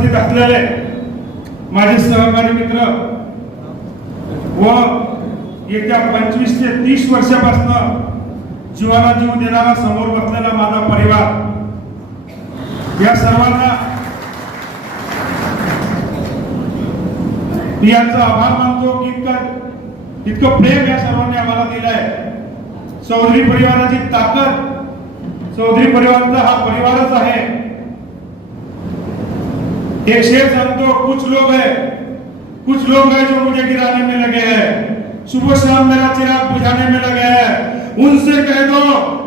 उपस्थित असलेले माझे सहकारी मित्र व येत्या पंचवीस ते तीस वर्षापासून जीवाला जीव देणारा समोर बसलेला माझा परिवार. या सर्वांना मी यांचा आभार मानतो की इतकं इतकं प्रेम या सर्वांनी आम्हाला दिलंय. चौधरी परिवाराची ताकद चौधरी परिवाराचा हा परिवारच आहे. एक शेर सांगतो कुछ लोग है। कुछ लोग है जो मुझे गिराने में लगे हैं। सुबह शाम मेरा चिराग बुझाने में लगे हैं। उनसे कह दो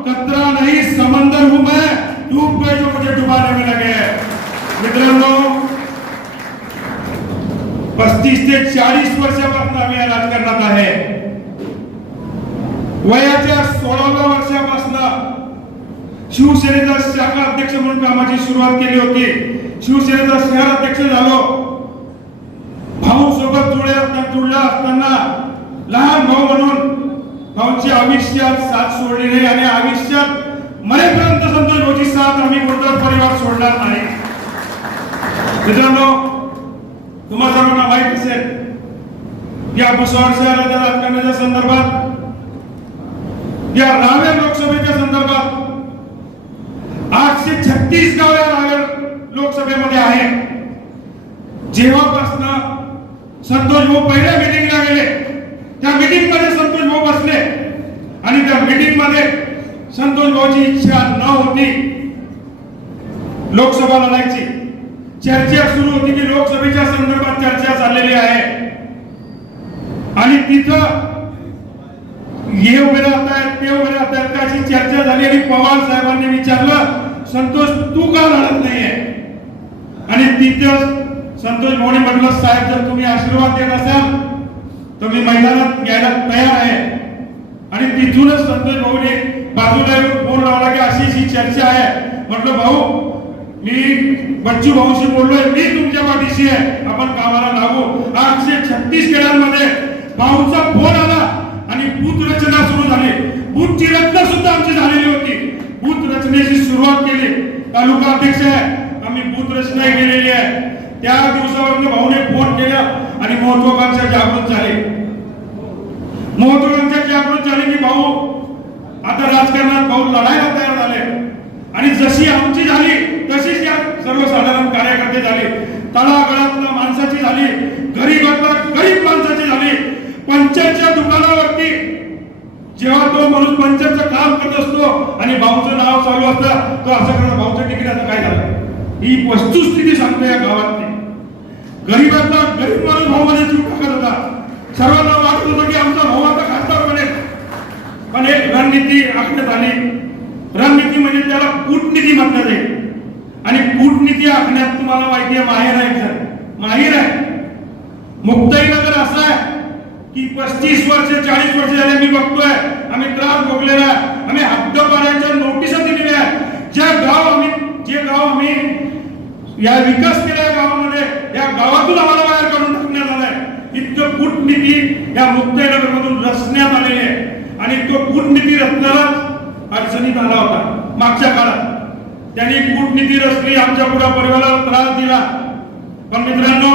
कतरा नहीं समंदर हूं मैं। डूब गए जो मुझे डुबाने में लगे हैं। मित्रांनो पस्तीस ते चाळीस वर्षापासून आम्ही या राजकारणात आहे वयाच्या सोळाव्या वर्षापासून शिवसेनेचा शाखा अध्यक्ष म्हणून कामाची सुरुवात केली होती. शिवसेनेचा शहर अध्यक्ष झालो. भाऊ सोबत जुळे जुळला असताना लहान भाऊ म्हणून भाऊची आयुष्यात साथ सोडली नाही आणि आयुष्यात मरेपर्यंत समजा भाऊची साथ आम्ही कोणताच परिवार सोडणार नाही. मित्रांनो तुम्हा सर्वांना माहीत असेल या भुसावळ शहराच्या राजकारणाच्या संदर्भात या रावेर लोकसभेच्या संदर्भात आठशे छत्तीस गाव या लोकसभेमध्ये आहे. जेव्हापासनं संतोष भाऊ पहिल्या मिटिंगला गेले त्या मिटिंगमध्ये संतोष भाऊ बसले. आणि त्या मिटिंगमध्ये संतोष भाऊची इच्छा न होती लोकसभा लढायची. चर्चा सुरू होती की लोकसभेच्या संदर्भात चर्चा चाललेली आहे. आणि तिथं हे उभे राहतायत ते उभे राहतायत अशी चर्चा झाली आणि पवार साहेबांनी विचारलं संतोष तू का लढत नाहीये? तिथं संतोष भाऊने म्हटलं साहेब जर तुम्ही आशीर्वाद देत असाल तर मी मैदानात घ्यायला तयार आहे. आणि तिथूनच संतोष भाऊने बाजूला येऊन फोन लावला की अशी ही चर्चा आहे. म्हटलं भाऊ मी बच्चू भाऊशी बोललोय मी तुमच्या पाठीशी आहे. आपण कामाला लागू. आठशे छत्तीस खेळांमध्ये भाऊचा फोन आला आणि बूथ रचना सुरू झाली. बूथची रचना सुद्धा आमची झालेली होती. बूथ रचनेची सुरुवात केली. तालुका अध्यक्ष आहे. आम्ही बूथ रचना केलेली आहे. त्या दिवसावर भाऊने फोन केला आणि महत्वाकांक्षा जागृत झाले. महत्वाकांक्षा जागृत झाली की भाऊ आता राजकारणात भाऊ लढायला तयार झाले. आणि जशी आमची झाली तशीच या सर्वसाधारण कार्यकर्ते झाले. तळागळातल्या माणसाची झाली गरीबातल्या गरीब माणसाची झाली. पंचायतच्या दुकानावरती जेव्हा तो माणूस पंचायतचं काम करत असतो आणि भाऊचं नाव चालू असतं तो असं करत भाऊचं तिकीट आता काय झालं? ही वस्तुस्थिती सांगतो या गावातली. गरीबांना गरीब माणूस भाऊ मध्ये जीव टाकत होता सर्वांना वाटत होतं की आमचा भाऊ आता खासदार बनेल. पण एक रणनीती आखण्यात आली. रणनीती म्हणजे त्याला कूटनीती म्हणतात येईल. आणि कूटनीती आखण्यात तुम्हाला माहिती आहे माहेर आहे घर माहीर आहे. मुक्ताईनगर असं आहे की पस्तीस वर्ष चाळीस वर्ष झाले मी बघतोय. आम्ही त्रास भोगलेला आहे. आम्ही हद्दपाड्याच्या नोटिसा दिलेल्या आहेत. ज्या गाव आम्ही जे गाव आम्ही या विकास केलेल्या गावामध्ये या गावातून आम्हाला बाहेर काढून टाकण्यात आलाय. इतकं कूटनीती या मुक्ताईनगरमधून रचण्यात आलेली आहे. आणि तो कूटनीती रचणाराच अडचणीत आला होता मागच्या काळात. त्यांनी कूटनीती रचली आमच्या पुढ्या परिवाराला त्रास दिला. पण मित्रांनो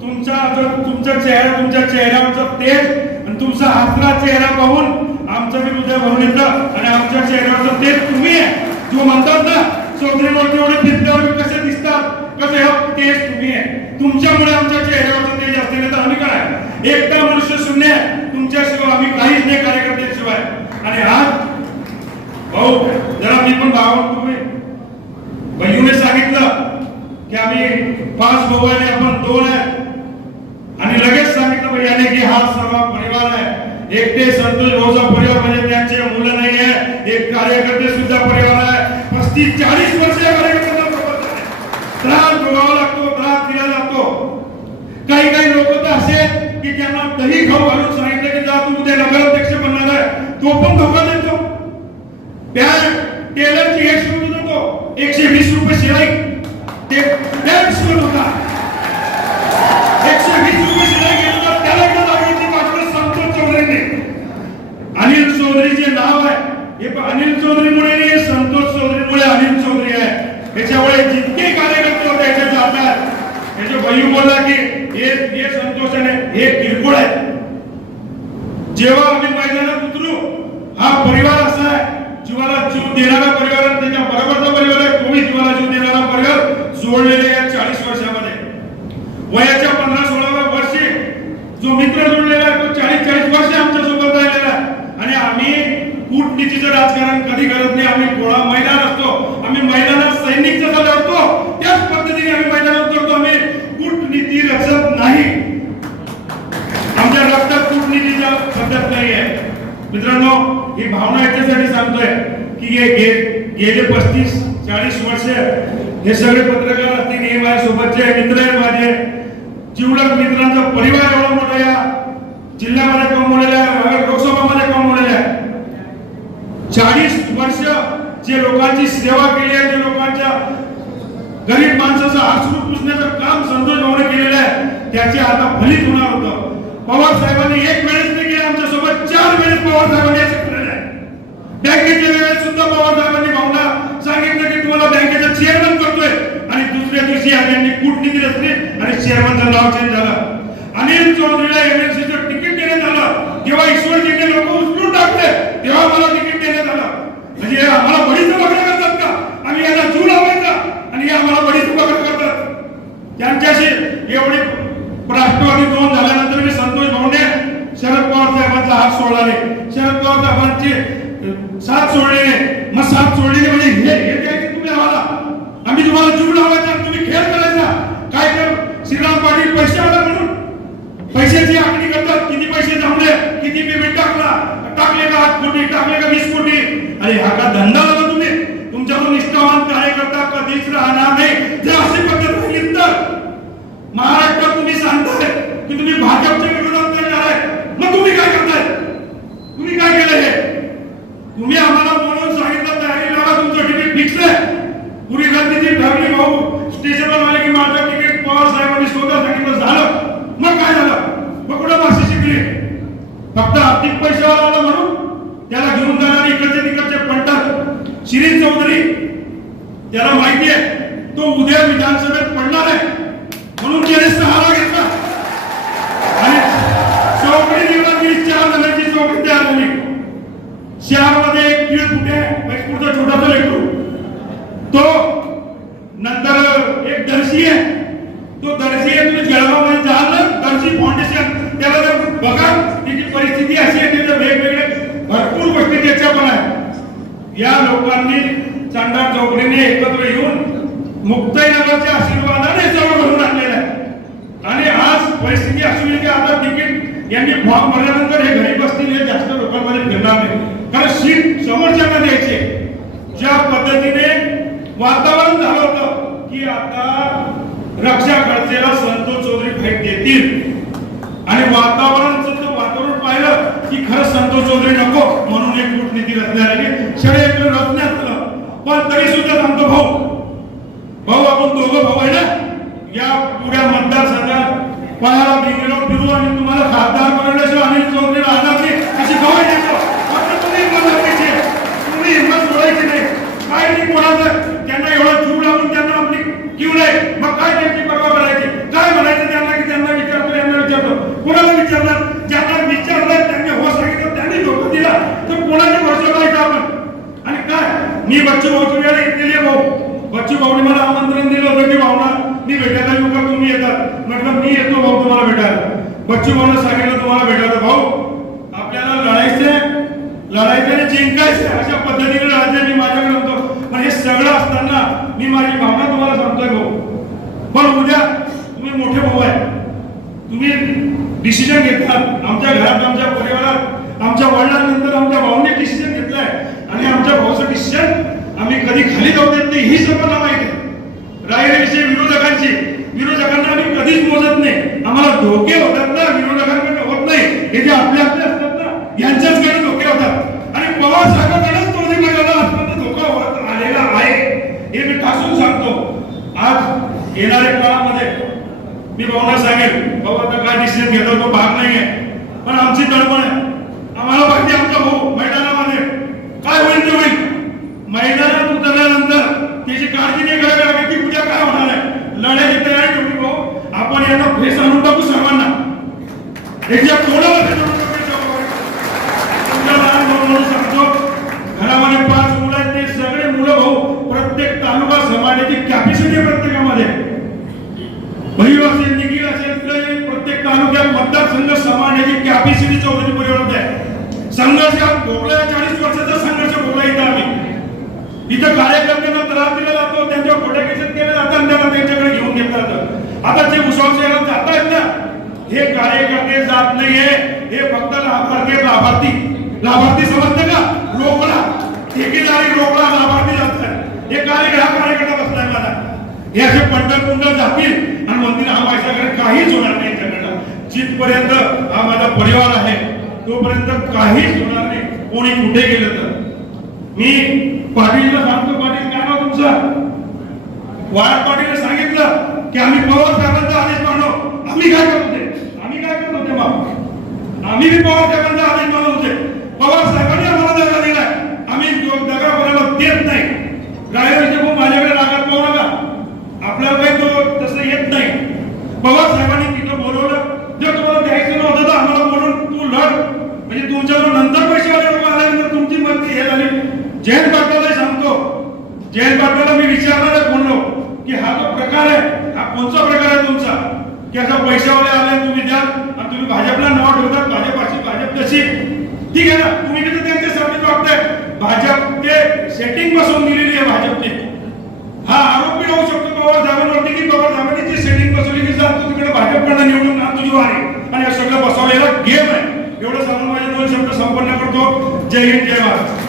तुमचा जर तुमचा चेहरा तुमच्या चेहऱ्यावरचा तेज आणि तुमचा हातला चेहरा पाहून आमचं बी हृदय भरून येतं आणि आमच्या चेहऱ्यावरचं तेज तुम्ही आहे. तू म्हणतात ना चौधरी मूर्ती एवढे फिरल्यावर कसे दिसतात? कसे हा तेज तुम्ही आहे? तुमच्यामुळे आमच्या चेहऱ्यावरचं तेज असते नाही तर आम्ही काय एकटा मनुष्य शून्य आहे. तुमच्याशिवाय आम्ही काहीच नाही कार्यकर्त्यांशिवाय. आणि आज भाऊ जरा मी पण भाव तुम्ही भैयूने सांगितलं की आम्ही पाच भाऊ आहे आपण दोन आहे. आणि लगेच सांगितलं भैयाने की हा सर्व परिवार आहे. एकटे संतोष भाऊचा परिवार म्हणजे त्यांचे मुलं नाही आहे. एक कार्यकर्ते सुद्धा परिवार आहे. पस्तीस चाळीस वर्ष या कार्यकर्त्यांना सोबत आहे. त्रास भोगावा त्रास दिला जातो। काही काही लोक तर असे कि दही खाऊ घालून सांगितलं की जा तू उद्या नगराध्यक्ष बनणार आहे तो पण धोका देतो त्या टेलरची एक शिवत होतो एकशे वीस रुपये शिलाई ते उपोषण आहे हे किरकोळ आहे. जेव्हा आम्ही मैदानात उतरू हा परिवार असा आहे जीवाला जीव देणारा परिवार आणि त्याच्या बरोबरचा परिवार आहे. तुम्ही जीवाला जीव देणारा परिवार जोडलेले या चाळीस वर्षामध्ये. वयाच्या पंधरा सोळाव्या वर्षी जो मित्र जोडलेला आहे तो चाळीस चाळीस वर्ष आमच्यासोबत राहिलेला आहे. आणि आम्ही कूटनीतीचं राजकारण हे सगळे पत्रकार असतील हे माझ्यासोबतचे मित्र आहेत माझे. जिवलग मित्रांचा परिवार एवढा मोठा या जिल्ह्यामध्ये कमवलेला आहे लोकसभामध्ये कमवलेला आहे. चाळीस वर्ष जे लोकांची सेवा केली आहे जे लोकांच्या गरीब माणसाचं आसरू पुसण्याचं काम संतोष भावने केलेलं आहे त्याचे आता फलित होणार होतं. पवार साहेबांनी एक वेळेस नाही केलं आमच्यासोबत चार वेळेस पवार साहेबांनी असं केलेलं आहे. बँकेच्या वेळेस सुद्धा पवार साहेबांनी चेंज झालं. अनिल चौधरीला एमएनसीचं तिकीट देण्यात आलं. जेव्हा ईश्वरजीने लोक उचलून टाकले. तेव्हा मला तिकीट देण्यात आलं. म्हणजे आम्हाला बडीच बघणं करतात का? आम्ही याला जीव लावायचा? आणि हे आम्हाला बडीच बघणं करतात? त्यांच्याशी एवढी राष्ट्रवादी दोन झाल्यानंतर मी संतोष भाऊने शरद पवार साहेबांचा हात सोडला नाही शरद पवार साहेबांची सात साथ सोडली नाही मग साथ सोडली म्हणजे हे हे तुम्ही आम्हाला? आम्ही तुम्हाला जीव लावायचा तुम्ही खेळ करायचा. काय तर श्रीराम पाटील पैसे आला म्हणून. पैशाची आखणी करतात. किती पैसे जमले किती पेमेंट टाकला. टाकले का आठ कोटी टाकले का वीस कोटी? अरे हा का धंदा झाला तुम्ही तुमच्याकडून निष्ठावान कार्यकर्ता कधीच राहणार नाही जर अशी पद्धत राहिली तर महाराष्ट्रात तुम्ही सांगताय की तुम्ही भाजपच्या विरोधात करणार आहे मग तुम्ही काय करताय तुम्ही काय केलं हे तुम्ही आम्हाला बोलून सांगितलं तयारी लावा तुमचं तिकीट फिक्स आहे पुरी गर्दीची ठरली भाऊ स्टेशनवर आले की माझं तिकीट पवार साहेबांनी स्वतः सांगितलं झालं मग काय झालं मग कुठं भाषा शिकली फक्त आर्थिक पैशावर आलं म्हणून त्याला घेऊन जाणारे इकडचे तिकडचे पंडित शिरीष चौधरी त्याला माहिती आहे तो उद्या विधानसभेत पडणार आहे. म्हणून त्याने सहारा घेतला आणि चौकडी निर्माण चार जणांची चौकडी तयार झाली. शहरामध्ये एक दीड कुठे एक छोटासा लेकरू. तो नंतर एक दर्शी आहे. तो दर्शी आहे तुम्ही जळगावमध्ये जाल ना दर्शी फाउंडेशन त्याला जर बघा त्याची परिस्थिती अशी आहे त्याच्या वेगवेगळे भरपूर गोष्टी त्याच्या पण आहे या लोकांनी चांडा चौकडीने एकत्र येऊन मुक्ताईनगरच्या आशीर्वादाने सर्व घडून आणलेलं आहे. आणि आज परिस्थिती अशी होईल की आता तिकीट यांनी फॉर्म भरल्यानंतर हे घरी बसतील हे जास्त लोकांमध्ये फिरणार नाही. कारण सीट समोरच्यांना द्यायचे ज्या पद्धतीने वातावरण झालं होतं की आता रक्षा खडसेला संतोष चौधरी भेट देतील. आणि वातावरण की खरं संतोष चौधरी नको म्हणून एक कूटनीती रचण्यात आली षडयंत्र रचण्यात आलं पण तरी सुद्धा सांगतो भाऊ भाऊ आपण दोघं भाऊ आहे ना या पुऱ्या मतदारसंघात पळाला बिगिलो फिरू आणि तुम्हाला खासदार बनवल्याशिवाय अनिल चौधरी राहणार नाही. अशी गवाही देतो मात्र तुम्ही हिंमत दाखवायची तुम्ही हिंमत सोडायची नाही. काय नाही कोणाचं. त्यांना एवढा जीव लावून त्यांना आपली किव नाही. मग काय त्यांची परवा करायची काय म्हणायचं त्यांना की त्यांना विचारतो यांना विचारतो कोणाला विचारणार ज्यांना विचारलं त्यांनी हो सांगितलं त्यांनी धोका दिला तर कोणाची भरोसा करायचा आपण? आणि काय? मी बच्चू भाऊची वेळ घेतलेली आहे भाऊ. बच्चू भाऊने मला आमंत्रण दिलं होतं की भावना मी भेटायला येऊ का? तुम्ही येतात म्हटलं मी येतो भाऊ तुम्हाला भेटायला. बच्चू भाऊने सांगितलं तुम्हाला भेटायला. भाऊ आपल्याला लढायचंय. लढायचं आणि जिंकायचं अशा पद्धतीने लढायचं मी माझ्याकडे म्हणतो पण हे सगळं असताना मी माझी भावना तुम्हाला सांगतोय भाऊ. पण उद्या तुम्ही मोठे भाऊ आहे. तुम्ही डिसिजन घेतात आमच्या घरात आमच्या परिवारात आमच्या वडिलांनंतर आमच्या भाऊने डिसिजन घेतलाय. आणि आमच्या भाऊचं डिसिजन आम्ही कधी खाली जाऊ देत नाही ही सर्वांना माहिती आहे. राहिले विषय विरोधकांची विरोधकांना आम्ही कधीच मोजत नाही. आम्हाला धोके होतात ना विरोधकांकडे होत नाही. हे जे आपले आपले असतात ना यांच्याचकडे धोके होतात. आणि पवार साहेबांकडेच तो जे आजपर्यंत धोका होत आलेला आहे. हे मी ठासून सांगतो. आज येणाऱ्या काळामध्ये मी भाऊना सांगेल भाऊ आता काय डिसिजन घेतो तो भाग नाहीये. पण आमची तळमळ आहे. आम्हाला पाहिजे आहे आमचा भाऊ मैदानामध्ये. काय होईल ते होईल. मैदानात उतरल्यानंतर त्याची काळजी नाही करावी लागेल की उद्या काय होणार आहे? लढायची तयारी ठेवली भाऊ. आपण यांना फेस आणून टाकू सर्वांना. याच्या थोडं फेस आणून टाकू याच्या भाऊ. तुमच्या लहान भाऊ म्हणून सांगतो घरामध्ये पाच मुलं आहेत ते सगळे मुलं भाऊ प्रत्येक तालुका समाजाची कॅपॅसिटी आहे प्रत्येकामध्ये भैर असेल निखिल असेल तर प्रत्येक तालुक्यात मतदारसंघ समाजाची कॅपॅसिटी चौधरी परिवारात आहे संघर्ष हा भोगला चाळीस वर्षाचा संघर्ष भोगला इथं आम्ही इथं कार्यकर्त्यांना त्रास दिला जातो त्यांच्या खोट्या केसेस केले जातात आणि त्यांना त्यांच्याकडे घेऊन घेतलं जातं. आता जे उसाव शहरात जात आहेत ना हे कार्यकर्ते जात नाहीये. हे फक्त लाभार्थी लाभार्थी. लाभार्थी समजते का? रोकडा. ठेकेदारी रोकडा लाभार्थी जात हे कार्यक्रम हा कार्यकर्ता बसलाय माझा. हे असे पंढर कुंडल जातील आणि मंदिर हा माझ्याकडे काहीच होणार नाही त्यांच्याकडनं जिथपर्यंत हा माझा परिवार आहे तोपर्यंत काहीच होणार नाही. कोणी कुठे गेलं तर. मी पाटीलला सांगतो पाटील काय नाव तुमचं? वाढ पाटील सांगितलं की आम्ही पवार साहेबांचा आदेश मानलो. आम्ही काय करत होते? आम्ही काय करत होते मग आम्ही बी पवार साहेबांचा आदेश मानलो होते. पवार साहेबांनी आम्हाला दगा दिलाय. आम्ही दगा कोणाला देत नाही रायवरचे भाऊ माझ्याकडे रागात पाहू नका आपल्याला काही तो तसं येत नाही पवार साहेबांनी तिथं बोलवलं जर तुम्हाला द्यायचं नव्हतं तर आम्हाला बोलून तू लढ म्हणजे तुमच्याजवळ नंतर पैसे आले लोक आल्यानंतर तुमची मर्जी हे झाली जयंत पाटलाला सांगतो जयंत पाटलाला मी विचारणार आहे बोललो की हा जो प्रकार आहे हा कोणता प्रकार आहे तुमचा की आता पैशावाले आले तुम्ही द्या आणि तुम्ही भाजपला नाव ठेवतात भाजपाची भाजप कशी ठीक आहे ना? तुम्ही किती त्यांच्यासाठी वागताय? भाजप ते सेटिंग बसवून दिलेली आहे भाजपने. हा आरोप बी राहू शकतो पवार साहेबांवरती की पवार साहेबांनी जी सेटिंग बसवली की जा तू तिकडे भाजपकडनं निवडून ना तुझी वारे आणि हे सगळं बसवलेला गेम आहे. एवढं सांगून माझे दोन शब्द संपन्न करतो. जय हिंद जय महाराष्ट्र